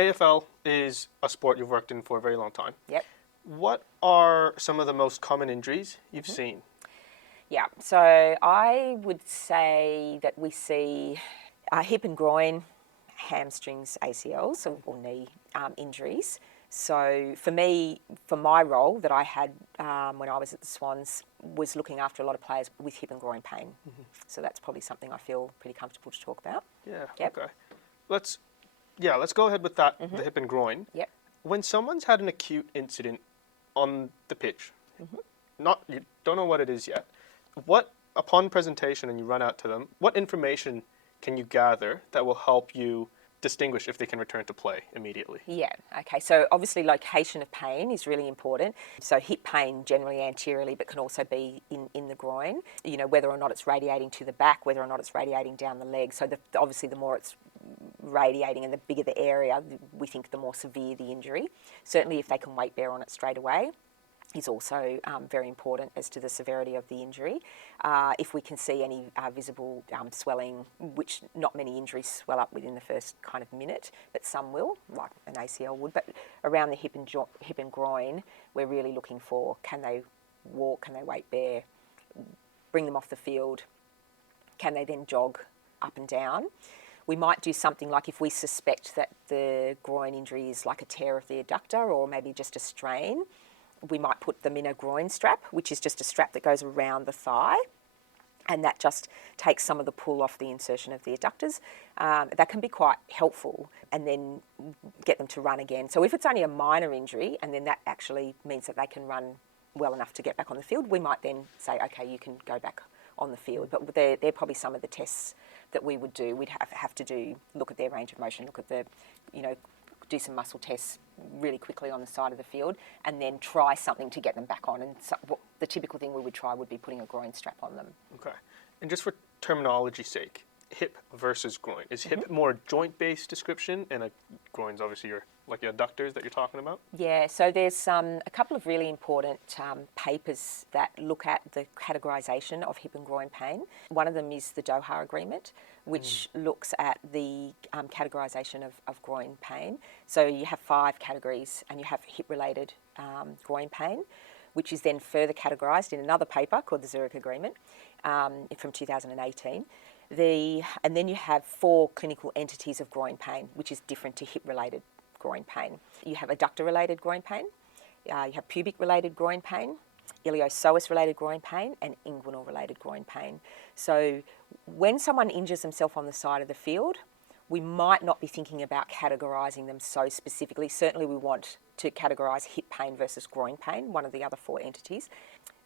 AFL is a sport you've worked in for a very long time. Yep. What are some of the most common injuries you've seen? Yeah, so I would say that we see hip and groin, hamstrings, ACLs or knee injuries. So for me, for my role that I had when I was at the Swans was looking after a lot of players with hip and groin pain. So that's probably something I feel pretty comfortable to talk about. Yeah, Yep. okay. Let's go ahead with that, the hip and groin. Yep. When someone's had an acute incident on the pitch, you don't know what it is yet, upon presentation and you run out to them, what information can you gather that will help you distinguish if they can return to play immediately? Yeah, okay. So obviously location of pain is really important. So hip pain generally anteriorly, but can also be in the groin, you know, whether or not it's radiating to the back, whether or not it's radiating down the leg. So obviously the more it's radiating and the bigger the area, we think the more severe the injury. Certainly if they can weight bear on it straight away is also very important as to the severity of the injury. If we can see any visible swelling, which not many injuries swell up within the first kind of minute, but some will, like an ACL would. But around the hip and groin, we're really looking for, can they walk, can they weight bear, bring them off the field, can they then jog up and down? We might do something like if we suspect that the groin injury is like a tear of the adductor or maybe just a strain, we might put them in a groin strap, which is just a strap that goes around the thigh, and that just takes some of the pull off the insertion of the adductors. That can be quite helpful, and then get them to run again. So if it's only a minor injury, and then that actually means that they can run well enough to get back on the field, we might then say, okay, you can go back on the field. But they're probably some of the tests that we would do. We'd have to look at their range of motion, look at do some muscle tests really quickly on the side of the field, and then try something to get them back on. And the typical thing we would try would be putting a groin strap on them. Okay. And just for terminology's sake, hip versus groin. Is hip more a joint-based description, and groin's obviously your adductors that you're talking about? Yeah, so there's a couple of really important papers that look at the categorisation of hip and groin pain. One of them is the Doha Agreement, which looks at the categorisation of groin pain. So you have 5 categories, and you have hip-related groin pain, which is then further categorised in another paper called the Zurich Agreement from 2018. And then you have 4 clinical entities of groin pain, which is different to hip-related groin pain. You have adductor-related groin pain, you have pubic-related groin pain, iliopsoas-related groin pain, and inguinal-related groin pain. So when someone injures themselves on the side of the field, we might not be thinking about categorising them so specifically. Certainly we want to categorise hip pain versus groin pain, one of the other 4 entities.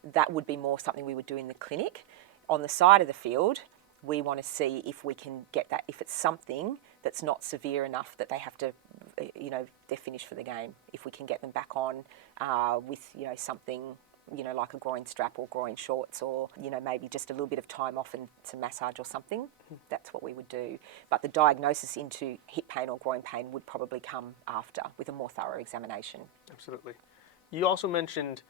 That would be more something we would do in the clinic. On the side of the field, we want to see if we can get that, if it's something that's not severe enough that they have to, they're finished for the game. If we can get them back on with, something, like a groin strap or groin shorts, or, maybe just a little bit of time off and some massage or something, that's what we would do. But the diagnosis into hip pain or groin pain would probably come after with a more thorough examination. Absolutely. You also mentioned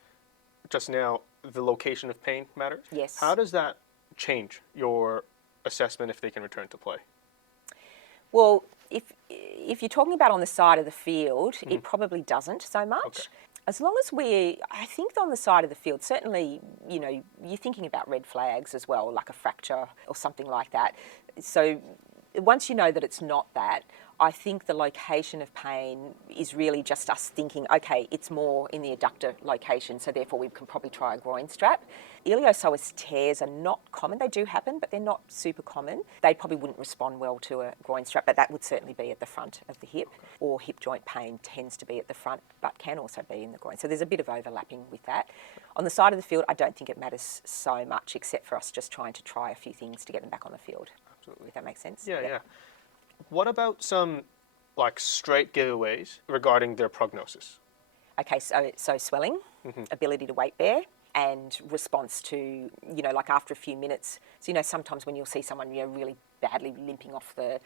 just now the location of pain matters. Yes. How does that change your assessment if they can return to play? Well, if you're talking about on the side of the field, it probably doesn't so much. Okay. As long as I think on the side of the field, certainly, you're thinking about red flags as well, like a fracture or something like that. So once you know that it's not that, I think the location of pain is really just us thinking, okay, it's more in the adductor location, so therefore we can probably try a groin strap. Iliopsoas tears are not common. They do happen, but they're not super common. They probably wouldn't respond well to a groin strap, but that would certainly be at the front of the hip. Or hip joint pain tends to be at the front, but can also be in the groin. So there's a bit of overlapping with that. On the side of the field, I don't think it matters so much, except for us just trying to try a few things to get them back on the field. Absolutely. If that makes sense? Yeah. What about some straight giveaways regarding their prognosis? Okay, so swelling, ability to weight bear, and response to, after a few minutes. So, sometimes when you'll see someone, really badly limping off the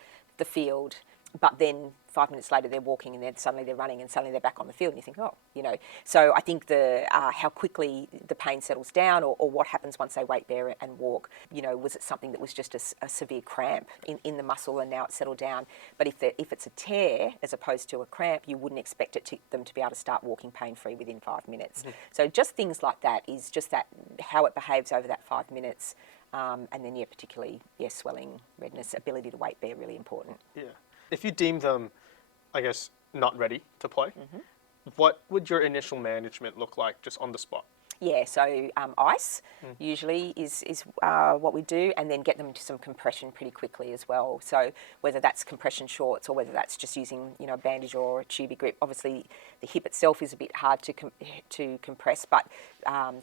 field, but then 5 minutes later they're walking and then suddenly they're running and suddenly they're back on the field and you think, oh, you know. So I think the how quickly the pain settles down or what happens once they weight bear and walk, you know, was it something that was just a severe cramp in the muscle and now it's settled down? But if it's a tear as opposed to a cramp, you wouldn't expect them to be able to start walking pain-free within 5 minutes. Mm-hmm. So just things like that is just that how it behaves over that 5 minutes. And then, particularly, swelling, redness, ability to weight bear, really important. Yeah. If you deem them, I guess, not ready to play, what would your initial management look like just on the spot? Yeah, so ice usually is what we do, and then get them into some compression pretty quickly as well. So whether that's compression shorts or whether that's just using, you know, a bandage or a tubey grip. Obviously, the hip itself is a bit hard to compress, but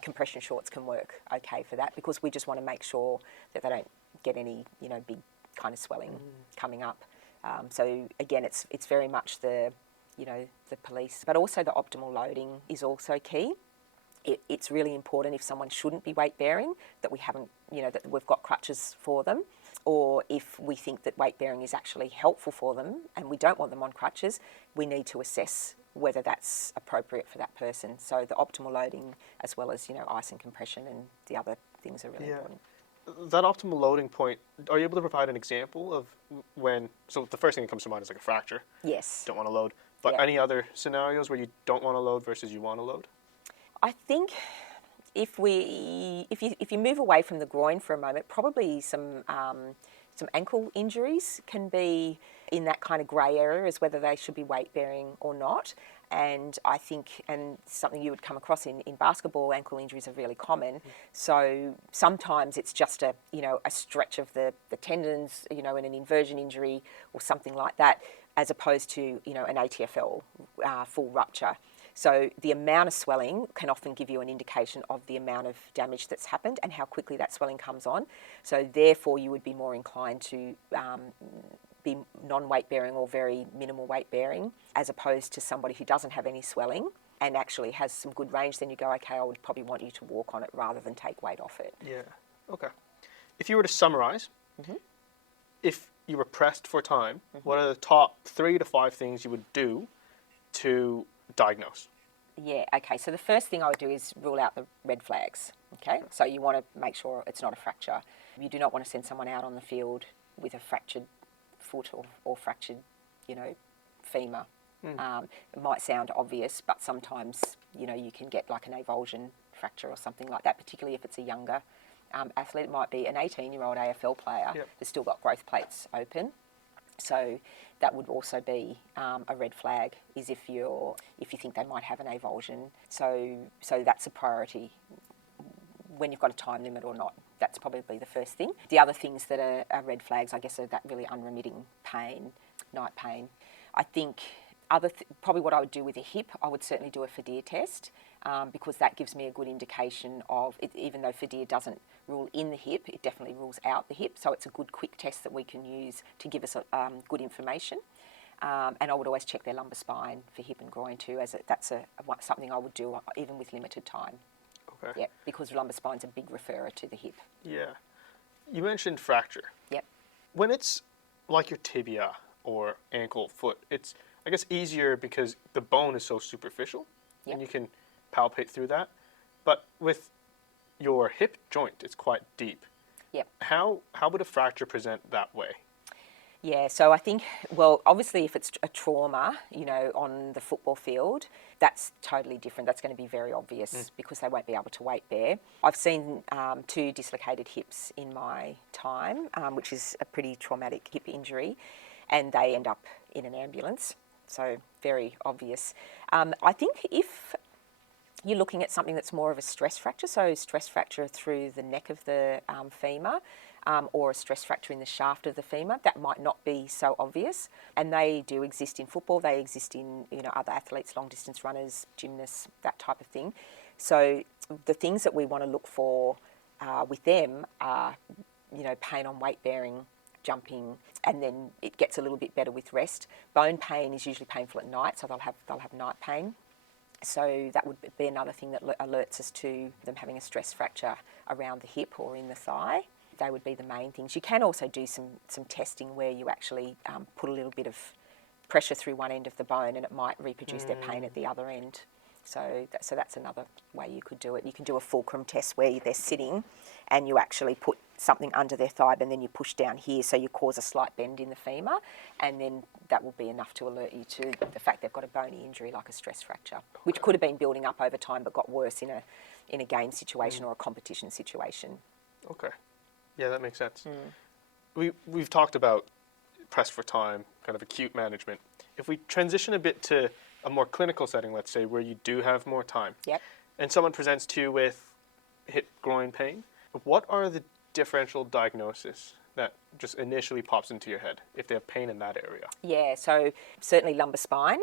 compression shorts can work okay for that because we just want to make sure that they don't get any, you know, big kind of swelling coming up. So again, it's very much the police, but also the optimal loading is also key. It's really important if someone shouldn't be weight bearing that we haven't, you know, that we've got crutches for them, or if we think that weight bearing is actually helpful for them and we don't want them on crutches, we need to assess whether that's appropriate for that person. So the optimal loading, as well as, you know, ice and compression and the other things are really important. That optimal loading point, are you able to provide an example of when, so the first thing that comes to mind is like a fracture. Yes. Don't want to load. But any other scenarios where you don't want to load versus you want to load? I think if you move away from the groin for a moment, probably some ankle injuries can be in that kind of grey area as whether they should be weight bearing or not. And I think, and something you would come across in basketball, ankle injuries are really common. So sometimes it's just a stretch of the tendons, you know, in an inversion injury or something like that, as opposed to, you know, an ATFL full rupture. So the amount of swelling can often give you an indication of the amount of damage that's happened and how quickly that swelling comes on. So therefore you would be more inclined to be non-weight bearing or very minimal weight bearing, as opposed to somebody who doesn't have any swelling and actually has some good range. Then you go, okay, I would probably want you to walk on it rather than take weight off it. Yeah, okay. If you were to summarize, if you were pressed for time, what are the top 3 to 5 things you would do to diagnose? Yeah, okay. So the first thing I would do is rule out the red flags. Okay, so you want to make sure it's not a fracture. You do not want to send someone out on the field with a fractured foot or fractured, you know, femur. It might sound obvious, but sometimes, you know, you can get like an avulsion fracture or something like that, particularly if it's a younger athlete. It might be an 18-year-old AFL player that's still got growth plates open. So that would also be a red flag, is if you think they might have an avulsion. So that's a priority when you've got a time limit or not. That's probably the first thing. The other things that are red flags, I guess, are that really unremitting pain, night pain. I think probably what I would do with a hip, I would certainly do a Fadir test because that gives me a good indication of it. Even though Fadir doesn't rule in the hip, it definitely rules out the hip. So it's a good quick test that we can use to give us good information. And I would always check their lumbar spine for hip and groin too, as that's something I would do even with limited time. Okay. Yeah, because lumbar spine's a big referrer to the hip. Yeah. You mentioned fracture. Yep. When it's like your tibia or ankle, foot, it's, I guess, easier because the bone is so superficial and you can palpate through that. But with your hip joint, it's quite deep. Yep. How would a fracture present that way? Yeah, so I think, well, obviously if it's a trauma, you know, on the football field, that's totally different. That's going to be very obvious because they won't be able to weight bear. I've seen 2 dislocated hips in my time, which is a pretty traumatic hip injury, and they end up in an ambulance. So very obvious. I think if you're looking at something that's more of a stress fracture, so stress fracture through the neck of the femur, or a stress fracture in the shaft of the femur, that might not be so obvious. And they do exist in football. They exist in, you know, other athletes, long distance runners, gymnasts, that type of thing. So the things that we want to look for with them are, you know, pain on weight bearing, jumping, and then it gets a little bit better with rest. Bone pain is usually painful at night, so they'll have night pain. So that would be another thing that alerts us to them having a stress fracture around the hip or in the thigh. They would be the main things. You can also do some testing where you actually put a little bit of pressure through one end of the bone and it might reproduce their pain at the other end. So that's another way you could do it. You can do a fulcrum test where they're sitting and you actually put something under their thigh and then you push down here, so you cause a slight bend in the femur, and then that will be enough to alert you to the fact they've got a bony injury like a stress fracture, which could have been building up over time but got worse in a game situation or a competition situation. Okay. Yeah, that makes sense. We've talked about pressed for time, kind of acute management. If we transition a bit to a more clinical setting, let's say, where you do have more time, Yep. and someone presents to you with hip groin pain, what are the differential diagnosis that just initially pops into your head if they have pain in that area? Yeah, so certainly lumbar spine,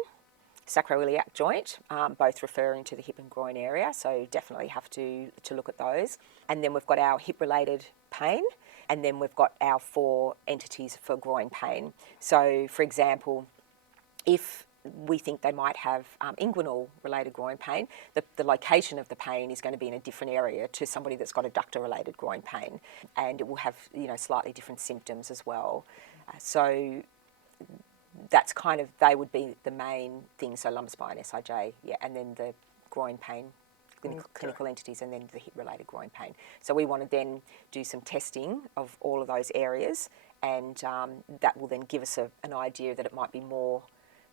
sacroiliac joint, both referring to the hip and groin area, so definitely have to look at those. And then we've got our hip-related pain, and then we've got our 4 entities for groin pain. So, for example, if we think they might have inguinal-related groin pain, the location of the pain is going to be in a different area to somebody that's got adductor-related groin pain, and it will have slightly different symptoms as well. So that's kind of, they would be the main things, so lumbar spine, SIJ, yeah, and then the groin pain, clinical entities, and then the hip-related groin pain. So we want to then do some testing of all of those areas, and that will then give us an idea that it might be more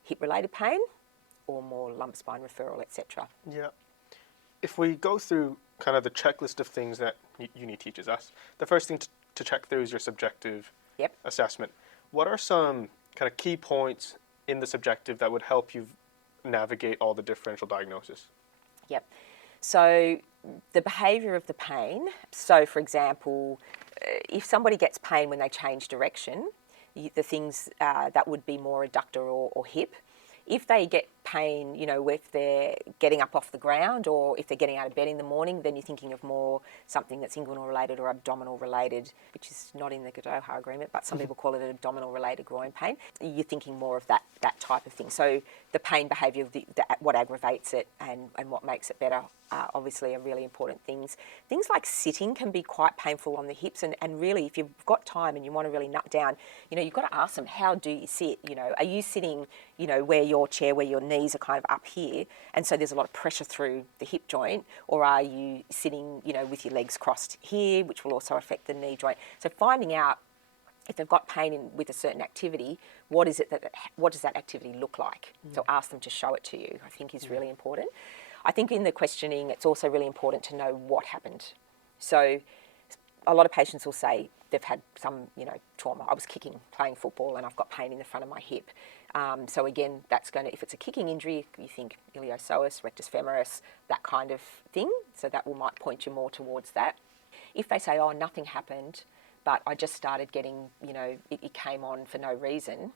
hip-related pain or more lumbar spine referral, etc. Yeah. If we go through kind of the checklist of things that uni teaches us, the first thing to check through is your subjective assessment. What are some kind of key points in the subjective that would help you navigate all the differential diagnosis? Yep. So the behaviour of the pain, so for example, if somebody gets pain when they change direction, the things that would be more adductor or hip. If they get pain, if they're getting up off the ground or if they're getting out of bed in the morning, then you're thinking of more something that's inguinal related or abdominal related, which is not in the Doha Agreement, but some people call it an abdominal related groin pain. You're thinking more of that type of thing. So the pain behaviour, what aggravates it and what makes it better, obviously are really important things. Things like sitting can be quite painful on the hips, and really if you've got time and you want to really nut down, you've got to ask them, how do you sit? Are you sitting, where your knees are kind of up here, and so there's a lot of pressure through the hip joint, or are you sitting, with your legs crossed here, which will also affect the knee joint. So finding out if they've got pain with a certain activity, what does that activity look like? So ask them to show it to you, I think is really important. I think in the questioning, it's also really important to know what happened. So a lot of patients will say they've had some, trauma. I was playing football, and I've got pain in the front of my hip. So again, that's going to, if it's a kicking injury, you think iliopsoas, rectus femoris, that kind of thing. So that might point you more towards that. If they say, oh, nothing happened, but I just started getting, it came on for no reason,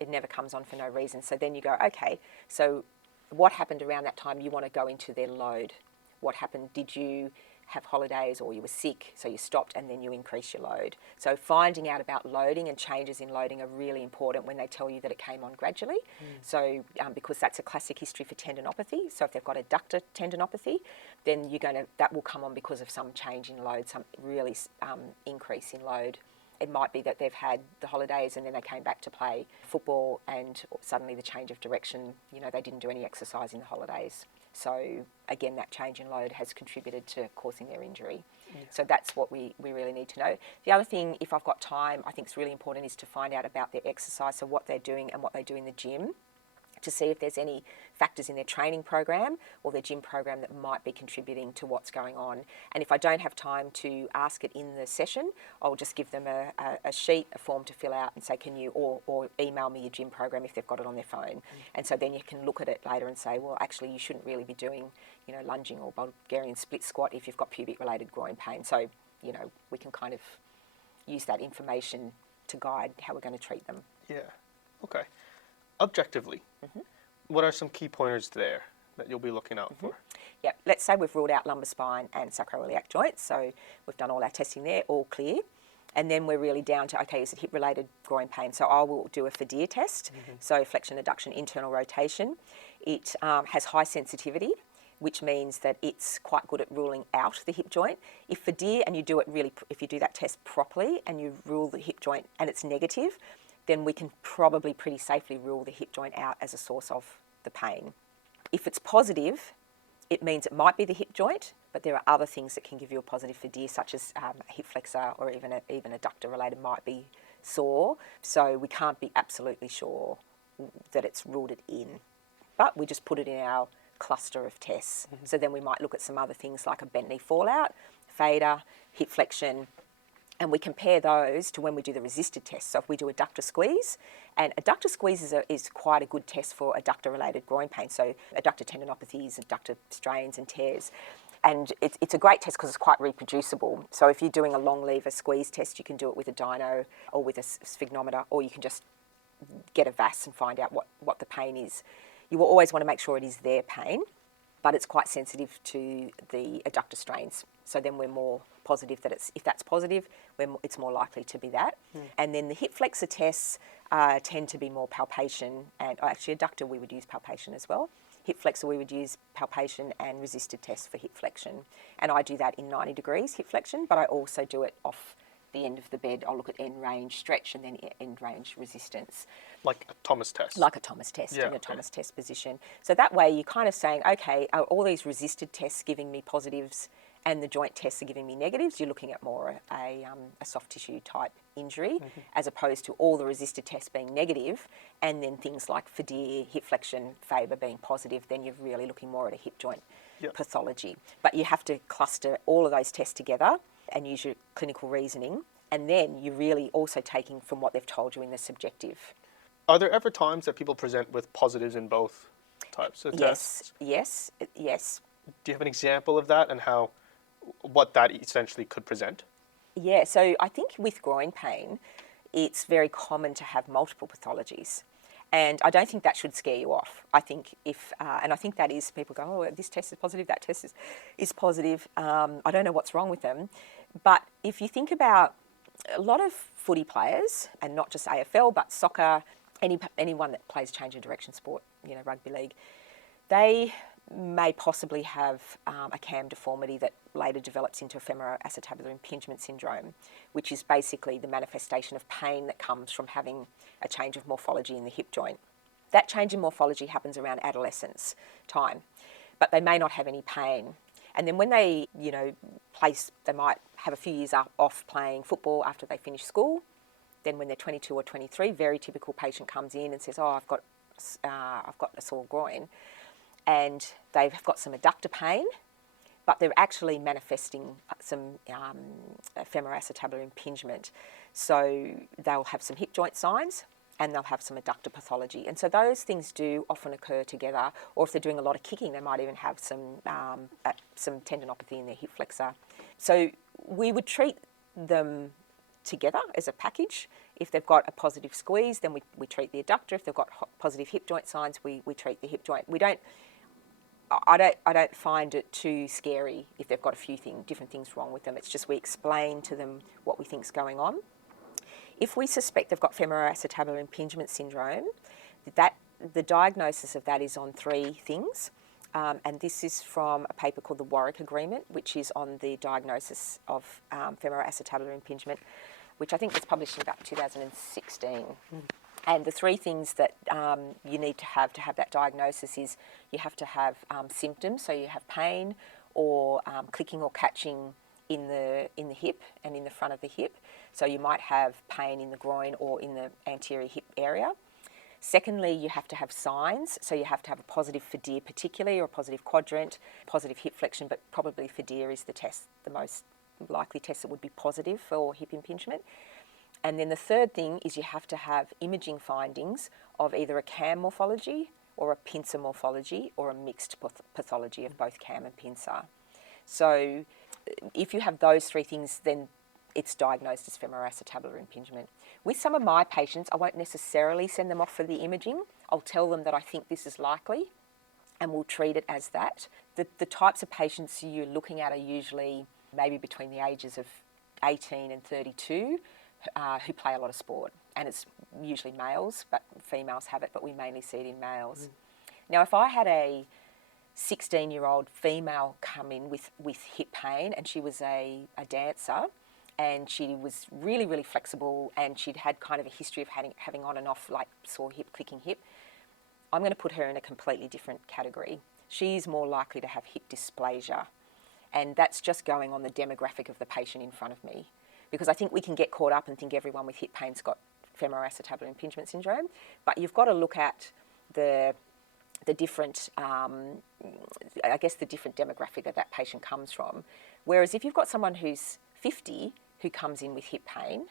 it never comes on for no reason. So then you go, okay, so what happened around that time? You want to go into their load. What happened? Did you have holidays or you were sick, so you stopped and then you increase your load? So finding out about loading and changes in loading are really important when they tell you that it came on gradually. So because that's a classic history for tendinopathy. So if they've got adductor tendinopathy, then that will come on because of some change in load, some really increase in load. It might be that they've had the holidays and then they came back to play football, and suddenly the change of direction, they didn't do any exercise in the holidays. So again, that change in load has contributed to causing their injury. So that's what we really need to know. The other thing, if I've got time, I think it's really important, is to find out about their exercise, so what they're doing and what they do in the gym, to see if there's any factors in their training program or their gym program that might be contributing to what's going on. And if I don't have time to ask it in the session, I'll just give them a sheet, a form to fill out and say, can you, or email me your gym program if they've got it on their phone. And so then you can look at it later and say, well, actually you shouldn't really be doing, lunging or Bulgarian split squat if you've got pubic related groin pain. So, we can kind of use that information to guide how we're going to treat them. Yeah, okay. Objectively, what are some key pointers there that you'll be looking out for? Yeah, let's say we've ruled out lumbar spine and sacroiliac joints, so we've done all our testing there, all clear. And then we're really down to, okay, is it hip-related groin pain? So I will do a Fadir test, so flexion, adduction, internal rotation. It has high sensitivity, which means that it's quite good at ruling out the hip joint. If for deer, and you do it really, if you do that test properly and you rule the hip joint and it's negative, then we can probably pretty safely rule the hip joint out as a source of the pain. If it's positive, it means it might be the hip joint, but there are other things that can give you a positive for deer, such as a hip flexor or even adductor related might be sore. So we can't be absolutely sure that it's ruled it in, but we just put it in our cluster of tests. So then we might look at some other things like a bent knee fallout, fader, hip flexion, and we compare those to when we do the resisted test. So if we do adductor squeeze, and adductor squeeze is quite a good test for adductor-related groin pain, so adductor tendinopathies, adductor strains and tears. And it's a great test because it's quite reproducible. So if you're doing a long lever squeeze test, you can do it with a dyno or with a sphygmometer, or you can just get a VAS and find out what the pain is. You will always want to make sure it is their pain, but it's quite sensitive to the adductor strains. So then we're more positive that if that's positive, it's more likely to be that. And then the hip flexor tests tend to be more palpation, and actually adductor we would use palpation as well. Hip flexor we would use palpation and resisted tests for hip flexion. And I do that in 90 degrees hip flexion, but I also do it off the end of the bed. I'll look at end range stretch and then end range resistance. Like a Thomas test. Like a Thomas test, Yeah, in a Thomas test position. So that way you're kind of saying, okay, are all these resisted tests giving me positives and the joint tests are giving me negatives? You're looking at more a soft tissue type injury, as opposed to all the resisted tests being negative, and then things like Fadir, hip flexion, Faber being positive. Then you're really looking more at a hip joint pathology. But you have to cluster all of those tests together and use your clinical reasoning, and then you're really also taking from what they've told you in the subjective. Are there ever times that people present with positives in both types of tests? Yes. Do you have an example of that and what that essentially could present? Yeah, so I think with groin pain, it's very common to have multiple pathologies. And I don't think that should scare you off. I think and I think that is, people go, oh, this test is positive, that test is positive. I don't know what's wrong with them. But if you think about a lot of footy players, and not just AFL, but soccer, anyone that plays change of direction sport, rugby league, they may possibly have a cam deformity that later develops into a femoroacetabular impingement syndrome, which is basically the manifestation of pain that comes from having a change of morphology in the hip joint. That change in morphology happens around adolescence time, but they may not have any pain. And then when they, they might have a few years off playing football after they finish school. Then when they're 22 or 23, very typical patient comes in and says, oh, I've got a sore groin. And they've got some adductor pain, but they're actually manifesting some femoroacetabular impingement. So they'll have some hip joint signs and they'll have some adductor pathology. And so those things do often occur together, or if they're doing a lot of kicking, they might even have some tendinopathy in their hip flexor. So we would treat them together as a package. If they've got a positive squeeze, then we treat the adductor. If they've got positive hip joint signs, we treat the hip joint. I don't find it too scary if they've got a few different things wrong with them. It's just we explain to them what we think's going on. If we suspect they've got femoroacetabular impingement syndrome, the diagnosis of that is on three things. And this is from a paper called the Warwick Agreement, which is on the diagnosis of femoroacetabular impingement, which I think was published in about 2016. And the three things that you need to have that diagnosis is you have to have symptoms, so you have pain or clicking or catching in the hip and in the front of the hip. So you might have pain in the groin or in the anterior hip area. Secondly, you have to have signs, so you have to have a positive Fadir particularly, or a positive quadrant, positive hip flexion, but probably Fadir is the most likely test that would be positive for hip impingement. And then the third thing is you have to have imaging findings of either a cam morphology or a pincer morphology or a mixed pathology of both cam and pincer. So if you have those three things, then it's diagnosed as femoroacetabular impingement. With some of my patients, I won't necessarily send them off for the imaging. I'll tell them that I think this is likely and we'll treat it as that. The types of patients you're looking at are usually maybe between the ages of 18 and 32 who play a lot of sport. And it's usually males, but females have it, but we mainly see it in males. Now, if I had a 16-year-old female come in with hip pain, and she was a dancer, and she was really, really flexible, and she'd had kind of a history of having on and off, like sore hip, clicking hip. I'm going to put her in a completely different category. She's more likely to have hip dysplasia, and that's just going on the demographic of the patient in front of me. Because I think we can get caught up and think everyone with hip pain's got femoroacetabular impingement syndrome, but you've got to look at the different, I guess, the different demographic that patient comes from. Whereas if you've got someone who's 50 who comes in with hip pain,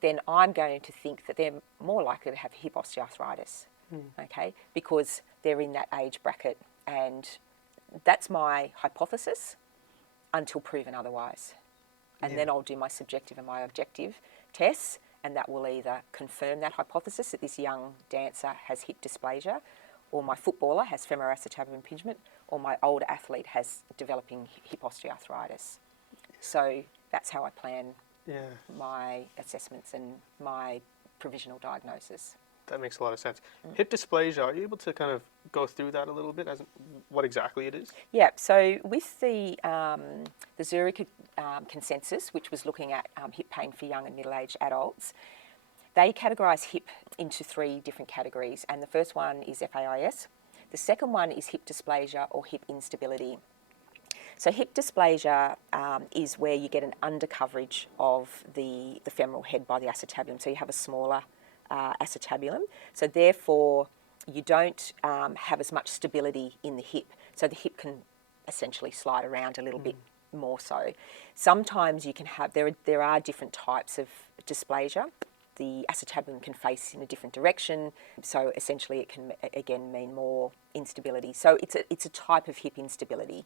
then I'm going to think that they're more likely to have hip osteoarthritis, okay, because they're in that age bracket. And that's my hypothesis until proven otherwise. And then I'll do my subjective and my objective tests, and that will either confirm that hypothesis that this young dancer has hip dysplasia, or my footballer has femoroacetabular impingement, or my older athlete has developing hip osteoarthritis. So that's how I plan my assessments and my provisional diagnosis. That makes a lot of sense. Hip dysplasia, are you able to kind of go through that a little bit, as in what exactly it is? Yeah, so with the Zurich consensus, which was looking at hip pain for young and middle-aged adults, they categorise hip into 3 different categories, and the first one is FAIS. The second one is hip dysplasia or hip instability. So hip dysplasia is where you get an undercoverage of the femoral head by the acetabulum, so you have a smaller acetabulum, so therefore you don't have as much stability in the hip, so the hip can essentially slide around a little bit more so. Sometimes you can have, there are different types of dysplasia. The acetabulum can face in a different direction, so essentially it can again mean more instability. So it's a type of hip instability.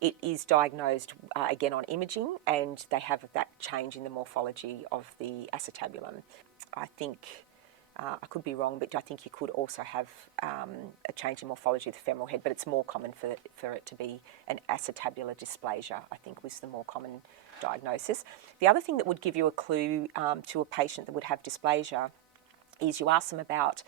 It is diagnosed again on imaging, and they have that change in the morphology of the acetabulum. I think, I could be wrong, but I think you could also have a change in morphology of the femoral head, but it's more common for it to be an acetabular dysplasia, I think was the more common diagnosis. The other thing that would give you a clue to a patient that would have dysplasia is you ask them about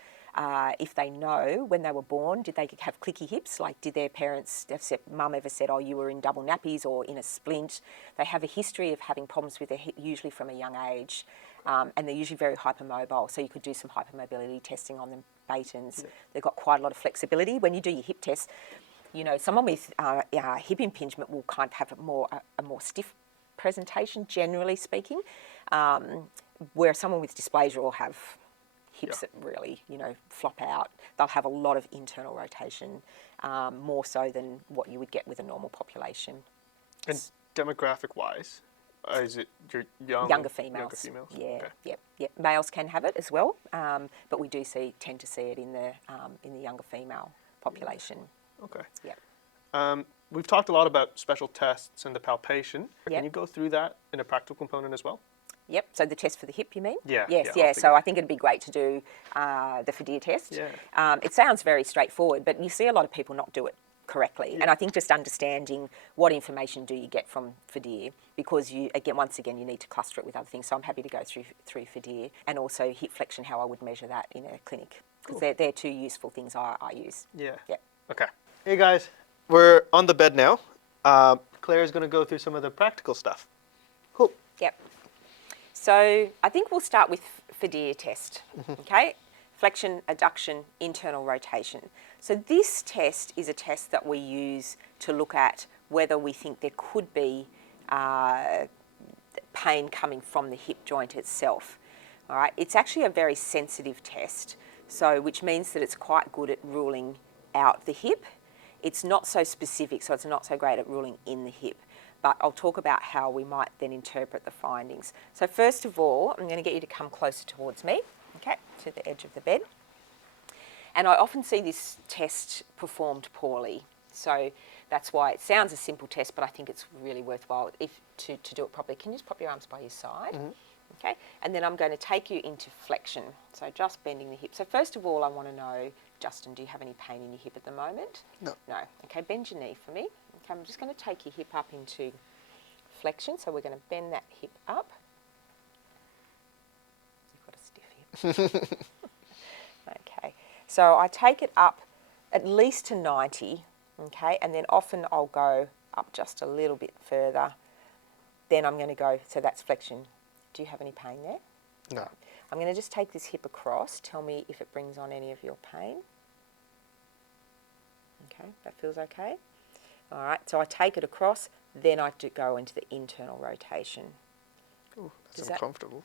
if they know when they were born, did they have clicky hips? Like, did their parents, mum ever said, oh, you were in double nappies or in a splint? They have a history of having problems with their hip, usually from a young age, and they're usually very hypermobile. So you could do some hypermobility testing on them, Batons. They've got quite a lot of flexibility. When you do your hip test, you know, someone with hip impingement will kind of have a more stiff presentation, generally speaking, where someone with dysplasia will have hips that really, you know, flop out. They'll have a lot of internal rotation, more so than what you would get with a normal population. And demographic-wise, is it your younger females? Younger females? Yeah, okay. yep. Males can have it as well, but we do tend to see it in the younger female population. Okay. Yep. We've talked a lot about special tests and the palpation. Yep. Can you go through that in a practical component as well? Yep, so the test for the hip, you mean? Yeah. Yes, yeah. So I think it'd be great to do the Fadir test. Yeah. It sounds very straightforward, but you see a lot of people not do it correctly. And I think just understanding what information do you get from Fadir, because once again, you need to cluster it with other things. So I'm happy to go through Fadir, and also hip flexion, how I would measure that in a clinic, because they're 2 useful things I use. Yeah. Yep. Okay. Hey guys, we're on the bed now. Claire's going to go through some of the practical stuff. Cool. Yep. So I think we'll start with Fadir test, okay? Flexion, adduction, internal rotation. So this test is a test that we use to look at whether we think there could be pain coming from the hip joint itself. All right, it's actually a very sensitive test, so which means that it's quite good at ruling out the hip. It's not so specific, so it's not so great at ruling in the hip. But I'll talk about how we might then interpret the findings. So first of all, I'm going to get you to come closer towards me, okay, to the edge of the bed. And I often see this test performed poorly. So that's why it sounds a simple test, but I think it's really worthwhile to do it properly. Can you just pop your arms by your side? Okay, and then I'm going to take you into flexion. So just bending the hip. So first of all, I want to know, Justin, do you have any pain in your hip at the moment? No. No. Okay, bend your knee for me. Okay, I'm just going to take your hip up into flexion. So we're going to bend that hip up. You've got a stiff hip. Okay, so I take it up at least to 90. Okay, and then often I'll go up just a little bit further. Then I'm going to go, so that's flexion. Do you have any pain there? No. I'm going to just take this hip across. Tell me if it brings on any of your pain. Okay, that feels okay. All right, so I take it across, then I do go into the internal rotation. Ooh, that's uncomfortable.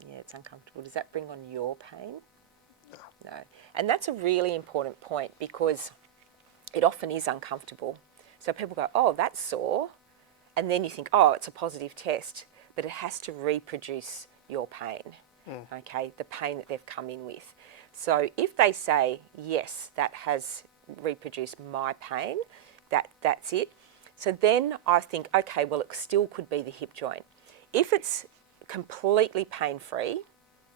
Yeah, it's uncomfortable. Does that bring on your pain? No. And that's a really important point because it often is uncomfortable. So people go, oh, that's sore. And then you think, oh, it's a positive test. But it has to reproduce your pain, okay, the pain that they've come in with. So if they say, yes, that has reproduced my pain, that's it. So then I think, okay, well, it still could be the hip joint. If it's completely pain-free,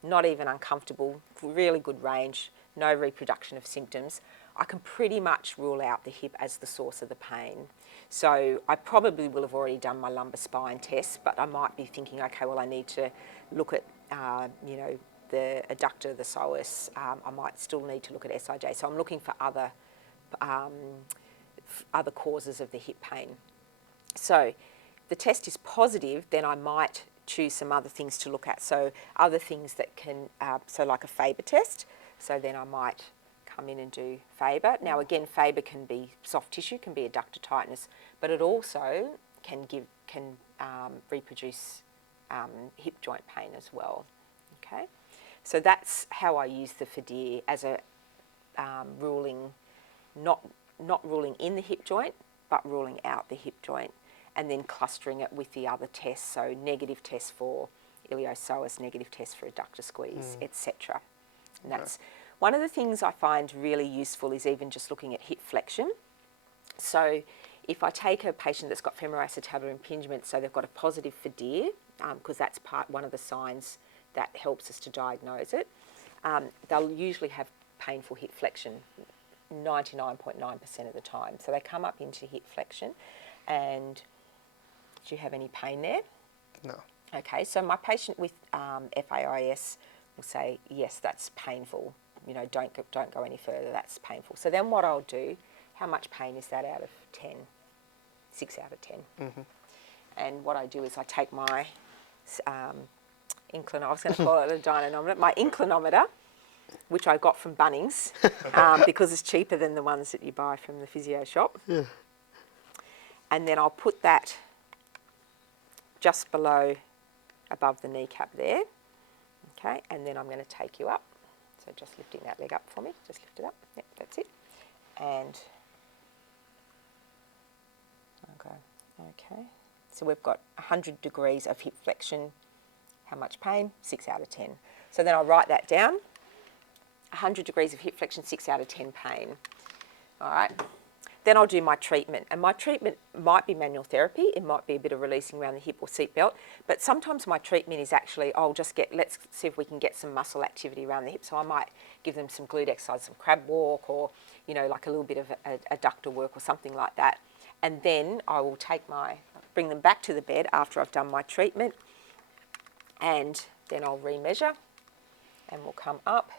not even uncomfortable, really good range, no reproduction of symptoms, I can pretty much rule out the hip as the source of the pain. So I probably will have already done my lumbar spine test, but I might be thinking, okay, well, I need to look at, you know, the adductor, the psoas. I might still need to look at SIJ. So I'm looking for other causes of the hip pain. So the test is positive, then I might choose some other things to look at. So other things that can, so like a Faber test. So then I might come in and do Faber. Now again, Faber can be soft tissue, can be adductor tightness, but it also can reproduce hip joint pain as well. Okay, so that's how I use the FADIR as a ruling, not ruling in the hip joint, but ruling out the hip joint, and then clustering it with the other tests. So negative tests for iliopsoas, negative tests for adductor squeeze, etc. And that's one of the things I find really useful is even just looking at hip flexion. So if I take a patient that's got femoroacetabular impingement, so they've got a positive FADIR, because that's one of the signs that helps us to diagnose it, they'll usually have painful hip flexion 99.9% of the time. So they come up into hip flexion, and do you have any pain there? No. Okay, so my patient with FAIS will say, yes, that's painful. You know, don't go any further, that's painful. So then what I'll do, how much pain is that out of 10? 6 out of 10. And what I do is I take my I was going to call it a dynamometer, my inclinometer, which I got from Bunnings, because it's cheaper than the ones that you buy from the physio shop. Yeah. And then I'll put that just above the kneecap there. Okay, and then I'm going to take you up. So just lifting that leg up for me, just lift it up. Yep, that's it. And okay. So we've got 100 degrees of hip flexion. How much pain? 6 out of 10. So then I'll write that down. 100 degrees of hip flexion, 6 out of 10 pain. All right. Then I'll do my treatment. And my treatment might be manual therapy. It might be a bit of releasing around the hip or seat belt. But sometimes my treatment is actually, let's see if we can get some muscle activity around the hip. So I might give them some glute exercise, some crab walk, or, you know, like a little bit of adductor work or something like that. And then I will bring them back to the bed after I've done my treatment. And then I'll remeasure and we'll come up.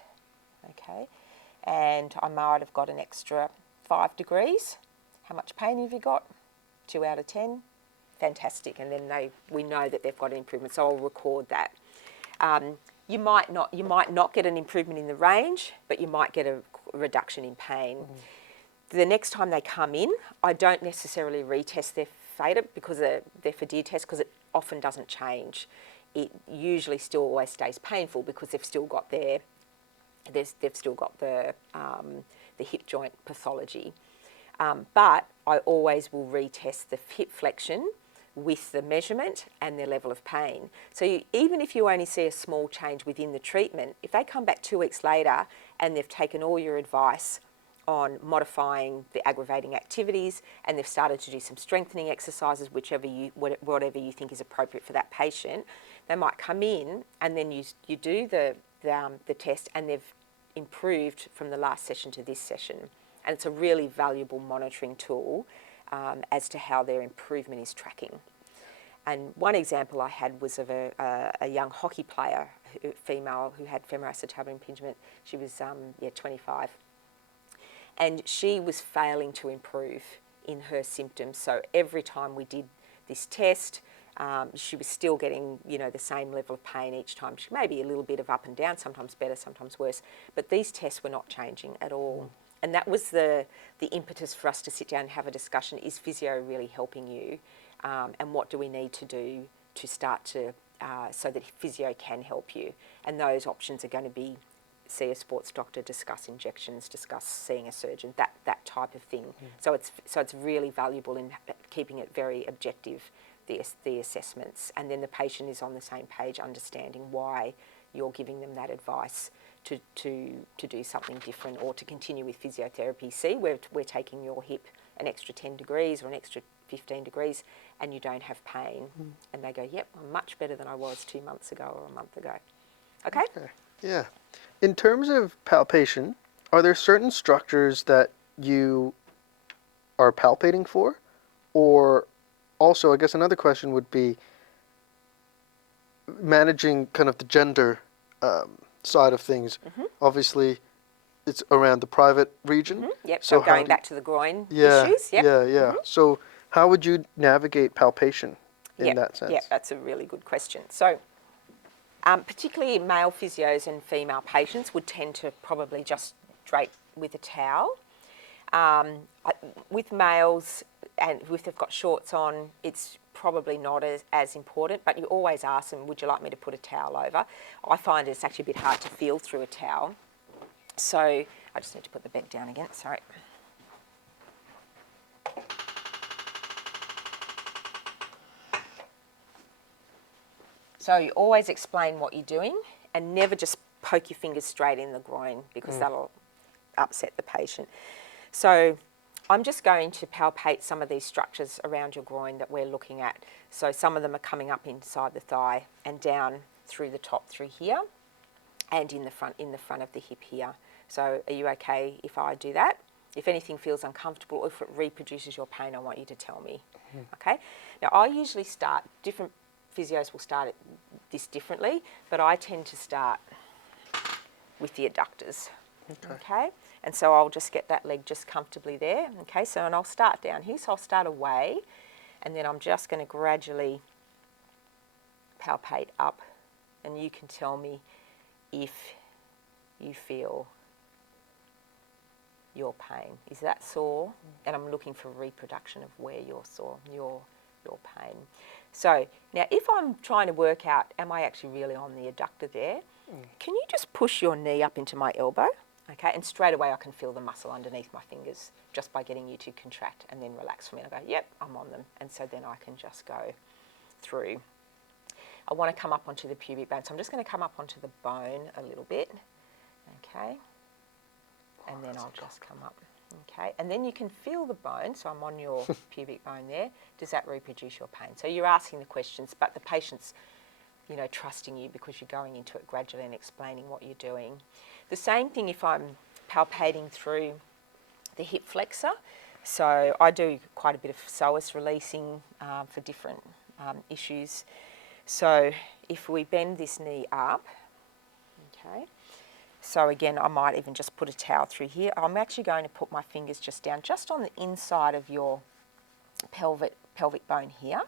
Okay. And I might have got an extra 5 degrees. How much pain have you got? 2 out of 10. Fantastic. And then we know that they've got an improvement, so I'll record that. You might not get an improvement in the range, but you might get a reduction in pain. The next time they come in, I don't necessarily retest their FADIR because their FADIR test, because it often doesn't change. It usually still always stays painful because they've still got the hip joint pathology. But I always will retest the hip flexion with the measurement and their level of pain. So even if you only see a small change within the treatment, if they come back 2 weeks later and they've taken all your advice on modifying the aggravating activities and they've started to do some strengthening exercises, whatever you think is appropriate for that patient, they might come in and then you do the test and they've improved from the last session to this session. And it's a really valuable monitoring tool as to how their improvement is tracking. And one example I had was of a young hockey player, female, who had femoroacetabular impingement. She was 25. And she was failing to improve. in her symptoms. So every time we did this test, she was still getting, the same level of pain each time. She may be a little bit of up and down, sometimes better, sometimes worse, but these tests were not changing at all. And that was the impetus for us to sit down and have a discussion. Is physio really helping you? And what do we need to do to start to, so that physio can help you? And those options are going to be see a sports doctor, discuss injections, discuss seeing a surgeon, that type of thing. So it's really valuable in keeping it very objective, the assessments, and then the patient is on the same page, understanding why you're giving them that advice to do something different or to continue with physiotherapy. See, we're taking your hip an extra 10 degrees or an extra 15 degrees and you don't have pain. And they go, yep, I'm much better than I was 2 months ago or a month ago. Okay? Yeah. In terms of palpation, are there certain structures that you are palpating for? Or also, I guess another question would be managing kind of the gender side of things. Obviously, it's around the private region. Yep, so going back to the groin issues. Yep. Yeah. So how would you navigate palpation in that sense? Yeah, that's a really good question. So particularly male physios and female patients would tend to probably just drape with a towel. With males, and if they've got shorts on, it's probably not as important, but you always ask them, would you like me to put a towel over? I find it's actually a bit hard to feel through a towel. So I just need to put the bed down again, sorry. So you always explain what you're doing and never just poke your fingers straight in the groin because that'll upset the patient. So I'm just going to palpate some of these structures around your groin that we're looking at. So some of them are coming up inside the thigh and down through the top through here and in the front of the hip here. So are you okay if I do that? If anything feels uncomfortable or if it reproduces your pain, I want you to tell me. Okay? Now I usually start, different physios will start this differently, but I tend to start with the adductors. Okay? And so I'll just get that leg just comfortably there. Okay, so and I'll start down here. So I'll start away and then I'm just going to gradually palpate up and you can tell me if you feel your pain. Is that sore? And I'm looking for reproduction of where you're sore, your pain. So now if I'm trying to work out, am I actually really on the adductor there? Can you just push your knee up into my elbow? Okay, and straight away I can feel the muscle underneath my fingers just by getting you to contract and then relax for me. And I go, yep, I'm on them. And so then I can just go through. I want to come up onto the pubic bone. So I'm just going to come up onto the bone a little bit. Okay, and then I'll just come up. Okay, and then you can feel the bone. So I'm on your pubic bone there. Does that reproduce your pain? So you're asking the questions, but the patient's, trusting you because you're going into it gradually and explaining what you're doing. The same thing if I'm palpating through the hip flexor. So I do quite a bit of psoas releasing for different issues. So if we bend this knee up, okay, so again, I might even just put a towel through here. I'm actually going to put my fingers just down, just on the inside of your pelvic bone here.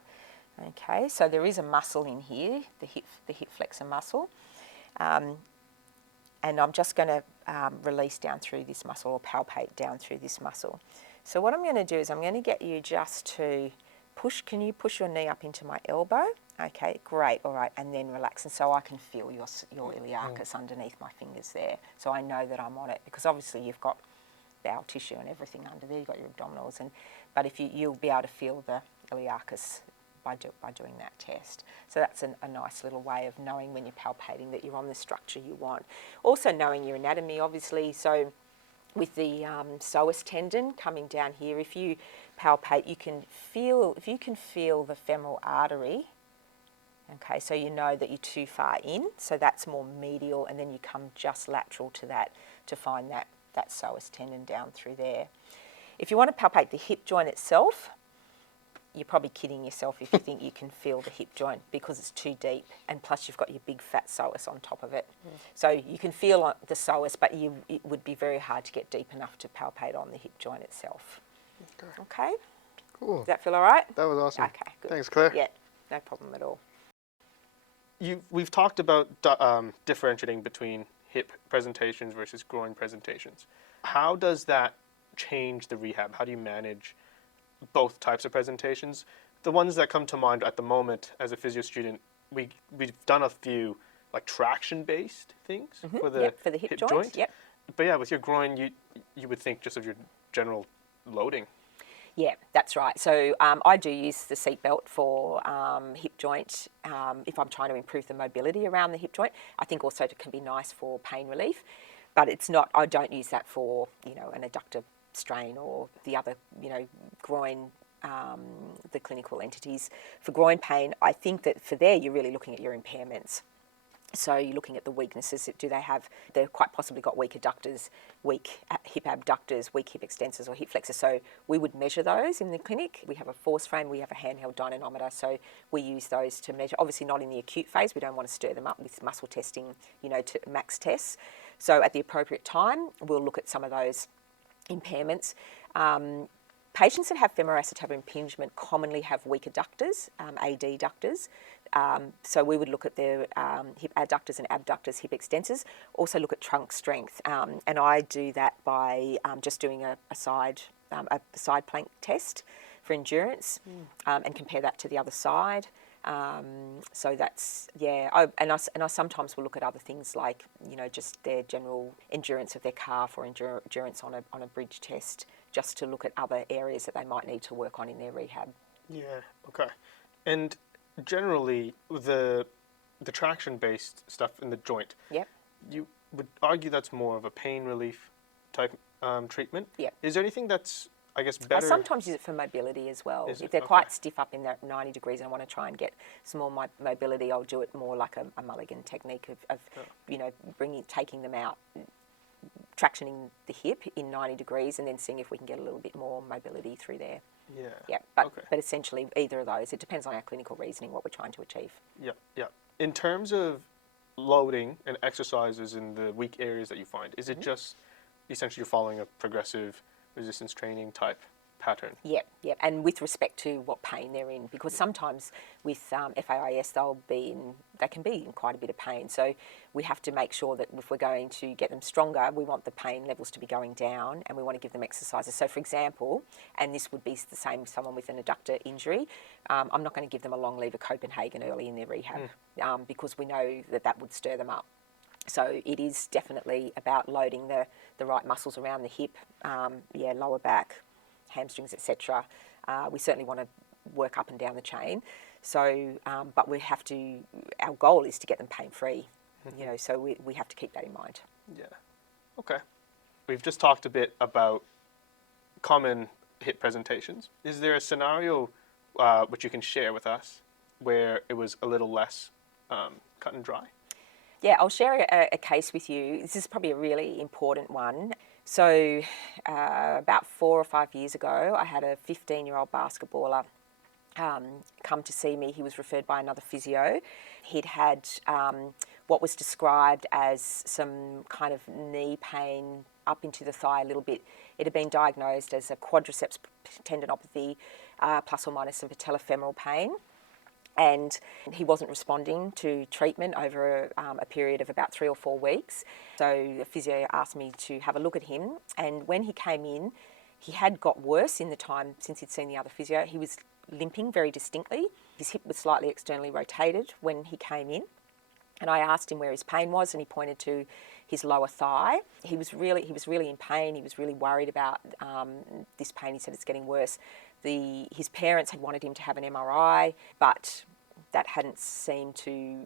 Okay, so there is a muscle in here, the hip flexor muscle. And I'm just going to release down through this muscle or palpate down through this muscle. So what I'm going to do is I'm going to get you just to push. Can you push your knee up into my elbow? Okay, great, all right, and then relax. And so I can feel your iliacus underneath my fingers there. So I know that I'm on it because obviously you've got bowel tissue and everything under there. You've got your abdominals, but if you'll be able to feel the iliacus by doing that test. So that's a nice little way of knowing when you're palpating that you're on the structure you want. Also knowing your anatomy, obviously. So with the psoas tendon coming down here, if you palpate, if you can feel the femoral artery, okay, so you know that you're too far in, so that's more medial, and then you come just lateral to that to find that psoas tendon down through there. If you want to palpate the hip joint itself, you're probably kidding yourself if you think you can feel the hip joint because it's too deep, and plus you've got your big fat psoas on top of it. So you can feel the psoas, but it would be very hard to get deep enough to palpate on the hip joint itself. Okay, Cool. does that feel all right? That was awesome. Okay, good. Thanks, Claire. Yeah, no problem at all. We've talked about differentiating between hip presentations versus groin presentations. How does that change the rehab? How do you manage both types of presentations? The ones that come to mind at the moment as a physio student, we've done a few like traction-based things for the Yep, for the hip joint. Yep. But yeah, with your groin, you would think just of your general loading. Yeah, that's right. So I do use the seat belt for hip joint if I'm trying to improve the mobility around the hip joint. I think also it can be nice for pain relief, but it's not. I don't use that for an adductor strain or the other groin. The clinical entities for groin pain. I think that for there you're really looking at your impairments. So you're looking at the weaknesses. They've quite possibly got weak adductors, weak hip abductors, weak hip extensors or hip flexors. So we would measure those in the clinic. We have a force frame, we have a handheld dynamometer. So we use those to measure, obviously not in the acute phase. We don't want to stir them up with muscle testing, to max tests. So at the appropriate time, we'll look at some of those impairments. Patients that have femoroacetabular impingement commonly have weak adductors, AD adductors. So we would look at their hip adductors and abductors, hip extensors. Also look at trunk strength, and I do that by just doing a side plank test for endurance, and compare that to the other side. So that's and I sometimes will look at other things like just their general endurance of their calf or endurance on a bridge test, just to look at other areas that they might need to work on in their rehab. Yeah. Okay. And generally, the traction-based stuff in the joint. Yep. You would argue that's more of a pain relief type treatment. Yep. Is there anything that's, I guess, I better? sometimes use it for mobility as well. Is If it? they're Okay. quite stiff up in that 90 degrees and I want to try and get some more mobility, I'll do it more like a mulligan technique of taking them out, tractioning the hip in 90 degrees and then seeing if we can get a little bit more mobility through there. Yeah. Yeah, but essentially either of those, it depends on our clinical reasoning, what we're trying to achieve. Yeah. Yeah. In terms of loading and exercises in the weak areas that you find, is it just essentially you're following a progressive resistance training type pattern? Yep. And with respect to what pain they're in, because sometimes with FAIS they can be in quite a bit of pain. So we have to make sure that if we're going to get them stronger, we want the pain levels to be going down and we want to give them exercises. So for example, and this would be the same with someone with an adductor injury, I'm not going to give them a long lever Copenhagen early in their rehab because we know that would stir them up. So it is definitely about loading the right muscles around the hip, lower back, hamstrings, etc. We certainly want to work up and down the chain. So, but our goal is to get them pain-free, so we have to keep that in mind. Yeah. Okay. We've just talked a bit about common hip presentations. Is there a scenario which you can share with us where it was a little less cut and dry? Yeah, I'll share a case with you. This is probably a really important one. So about 4 or 5 years ago, I had a 15-year-old basketballer come to see me. He was referred by another physio. He'd had what was described as some kind of knee pain up into the thigh a little bit. It had been diagnosed as a quadriceps tendinopathy plus or minus some patellofemoral pain. And he wasn't responding to treatment over a period of about 3 or 4 weeks. So the physio asked me to have a look at him. And when he came in, he had got worse in the time since he'd seen the other physio. He was limping very distinctly. His hip was slightly externally rotated when he came in. And I asked him where his pain was, and he pointed to his lower thigh. He was really in pain. He was really worried about this pain. He said it's getting worse. His parents had wanted him to have an MRI, but that hadn't seemed to,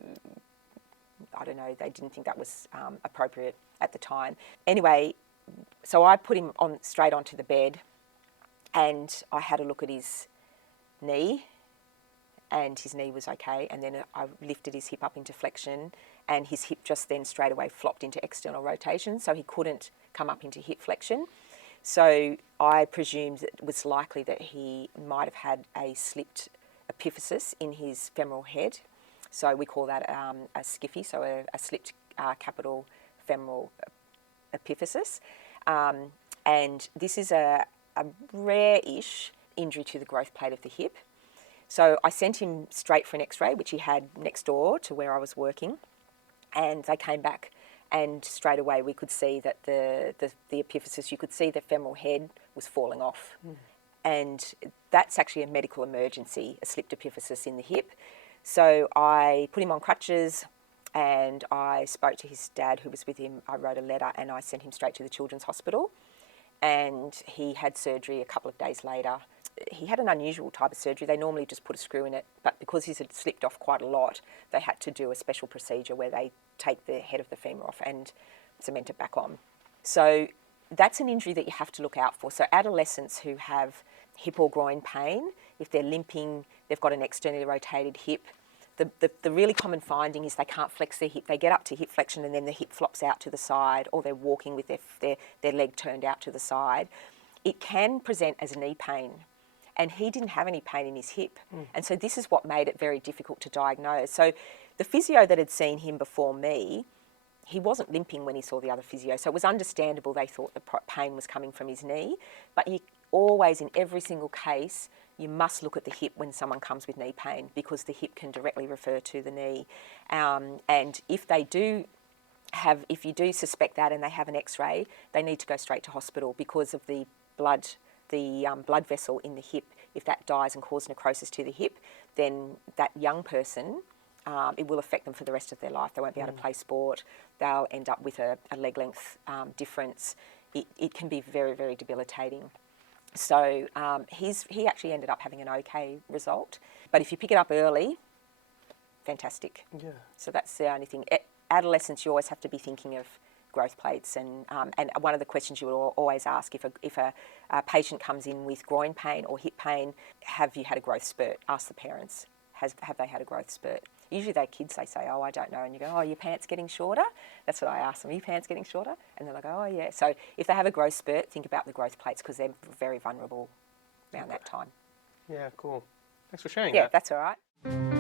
I don't know, they didn't think that was appropriate at the time. Anyway, so I put him straight onto the bed and I had a look at his knee, and his knee was okay, and then I lifted his hip up into flexion and his hip just then straight away flopped into external rotation, so he couldn't come up into hip flexion. So I presumed that it was likely that he might have had a slipped epiphysis in his femoral head. So we call that a SCFE, so a slipped capital femoral epiphysis. And this is a a rare-ish injury to the growth plate of the hip. So I sent him straight for an x-ray, which he had next door to where I was working, and they came back, and straight away we could see that the epiphysis, you could see the femoral head was falling off. And that's actually a medical emergency, a slipped epiphysis in the hip. So I put him on crutches, and I spoke to his dad who was with him. I wrote a letter and I sent him straight to the Children's Hospital, and he had surgery a couple of days later. He had an unusual type of surgery. They normally just put a screw in it, but because he's had slipped off quite a lot, they had to do a special procedure where they take the head of the femur off and cement it back on. So that's an injury that you have to look out for. So adolescents who have hip or groin pain, if they're limping, they've got an externally rotated hip, the really common finding is they can't flex their hip. They get up to hip flexion and then the hip flops out to the side, or they're walking with their leg turned out to the side. It can present as knee pain. And he didn't have any pain in his hip. And so this is what made it very difficult to diagnose. So the physio that had seen him before me, he wasn't limping when he saw the other physio. So it was understandable they thought the pain was coming from his knee. But you always, in every single case, you must look at the hip when someone comes with knee pain, because the hip can directly refer to the knee. And if you do suspect that and they have an x-ray, they need to go straight to hospital because of the blood vessel in the hip. If that dies and causes necrosis to the hip, then that young person, it will affect them for the rest of their life. They won't be able to play sport. They'll end up with a leg length difference. It can be very, very debilitating. So he actually ended up having an okay result. But if you pick it up early, fantastic. Yeah. So that's the only thing. Adolescents, you always have to be thinking of growth plates, and one of the questions you will always ask if a patient comes in with groin pain or hip pain, have you had a growth spurt? Ask the parents, have they had a growth spurt? Usually they're kids, they say, oh, I don't know, and you go, oh, are your pants getting shorter? That's what I ask them, are your pants getting shorter? And then I go, oh yeah. So if they have a growth spurt, think about the growth plates, because they're very vulnerable around that time. Yeah, cool. Thanks for sharing Yeah, that. that's all right.